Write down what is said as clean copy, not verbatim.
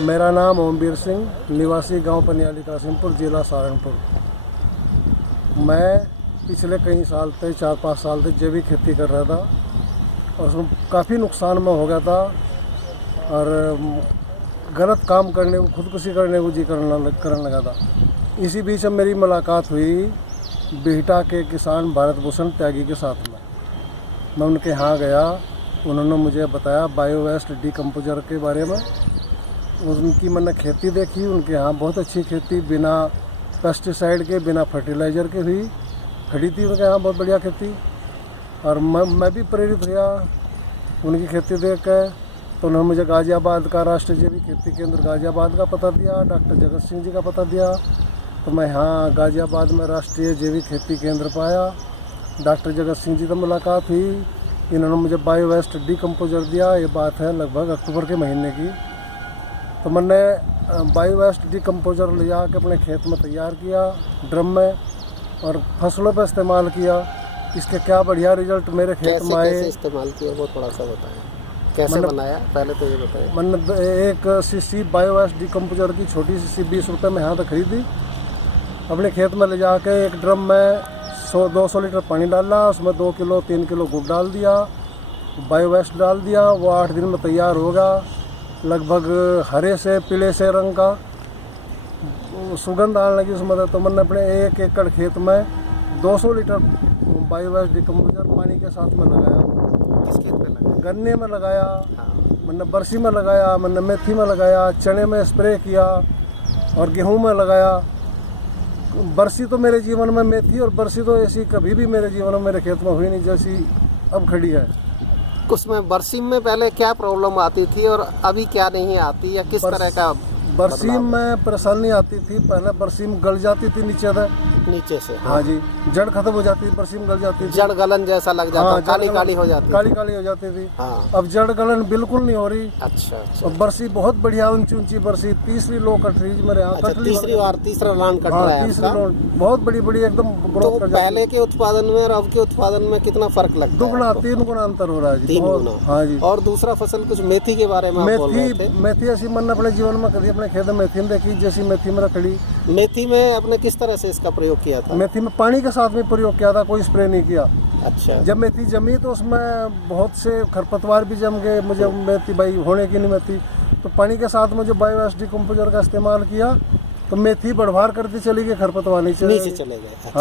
मेरा नाम ओमवीर सिंह, निवासी गांव पनियाली कासिमपुर, जिला सहारनपुर। मैं पिछले कई साल से 4-5 साल से जैविक खेती कर रहा था और उसमें काफ़ी नुकसान में हो गया था और गलत काम करने को, खुदकुशी करने को जी करने लगा था। इसी बीच में मेरी मुलाकात हुई बिहटा के किसान भारत भूषण त्यागी के साथ में। मैं उनके यहाँ गया, उन्होंने मुझे बताया बायो वेस्ट डिकम्पोजर के बारे में। उनकी मैंने खेती देखी, उनके यहाँ बहुत अच्छी खेती बिना पेस्टिसाइड के, बिना फर्टिलाइज़र के हुई खड़ी थी उनके यहाँ, बहुत बढ़िया खेती। और मैं भी प्रेरित हुआ उनकी खेती देख कर। तो उन्होंने मुझे गाज़ियाबाद का राष्ट्रीय जैविक खेती केंद्र गाज़ियाबाद का पता दिया, डॉक्टर जगत सिंह जी का पता दिया। तो मैं यहाँ गाज़ियाबाद में राष्ट्रीय जैविक खेती केंद्र पाया, डॉक्टर जगत सिंह जी से मुलाकात हुई। इन्होंने मुझे बायो वेस्ट डिकम्पोजर दिया। ये बात है लगभग अक्टूबर के महीने की। तो मैंने बायो वेस्ट डिकम्पोजर ले जाकर अपने खेत में तैयार किया ड्रम में और फसलों पर इस्तेमाल किया। इसके क्या बढ़िया रिजल्ट मेरे खेत में आए। कैसे इस्तेमाल किया वो थोड़ा सा बताएं, कैसे बनाया पहले तो ये बताएं। मैंने एक सीसी बायो वेस्ट डिकम्पोजर की छोटी सी 20 रुपये में यहाँ तक खरीदी। अपने खेत में ले जाके एक ड्रम में 100-200 लीटर पानी डाला, उसमें 2 किलो 3 किलो गुड़ डाल दिया, बायो वेस्ट डाल दिया। वो 8 दिन में तैयार होगा, लगभग हरे से पीले से रंग का सुगंध आने लगी उसमें। तो मैंने अपने 1 एकड़ खेत में 200 लीटर बायो वेस्ट डिकम्पोजर पानी के साथ में लगाया। किस खेत पे लगाया? गन्ने में लगाया, हाँ। मैंने बरसी में लगाया, मैंने मेथी में लगाया, चने में स्प्रे किया और गेहूं में लगाया। बरसी तो मेरे जीवन में, मेथी और बरसी तो ऐसी कभी भी मेरे जीवन में मेरे खेत में हुई नहीं जैसी अब खड़ी है। उसमें बरसीम में पहले क्या प्रॉब्लम आती थी और अभी क्या नहीं आती, या किस तरह का बरसीम में परेशानी आती थी। पहले बरसीम गल जाती थी नीचे से। हाँ जी, जड़ खत्म हो जाती थी, बरसीम गल जाती थी, जड़ गलन जैसा लग जाता, हाँ, काली काली हो जाती, काली काली हो जाती थी। हाँ। अब जड़ गलन बिल्कुल नहीं हो रही। अच्छा। और बरसी बहुत बढ़िया ऊंची बरसी, तीसरी लो कट रही मेरे यहाँ। अच्छा, तीसरा राउंड कट रहा है। तीसरी राउंड बहुत बड़ी एकदम ग्रोथ कर जाती है। पहले के उत्पादन में और अब के उत्पादन में कितना फर्क लगता है? 2-3 गुना अंतर हो रहा है जी। 3 गुना। हाँ जी। और दूसरा फसल कुछ मेथी के बारे में बोल रहे थे। मेथी ऐसी मैंने अपने जीवन में कभी अपने खेत में मेथी देखी जैसी मेथी मेरा खड़ी। मेथी में आपने किस तरह से इसका प्रयोग किया था? मेथी में पानी के साथ में प्रयोग किया था, कोई स्प्रे नहीं किया। अच्छा। जब मेथी जमी तो उसमें बहुत से खरपतवार भी जम गए। मुझे मेथी भाई होने की नहीं मेथी, तो पानी के साथ मुझे बायो वेस्ट डिकम्पोजर का इस्तेमाल किया तो मेथी बढ़वार करती चली गई, खरपतवार नीचे चले गए।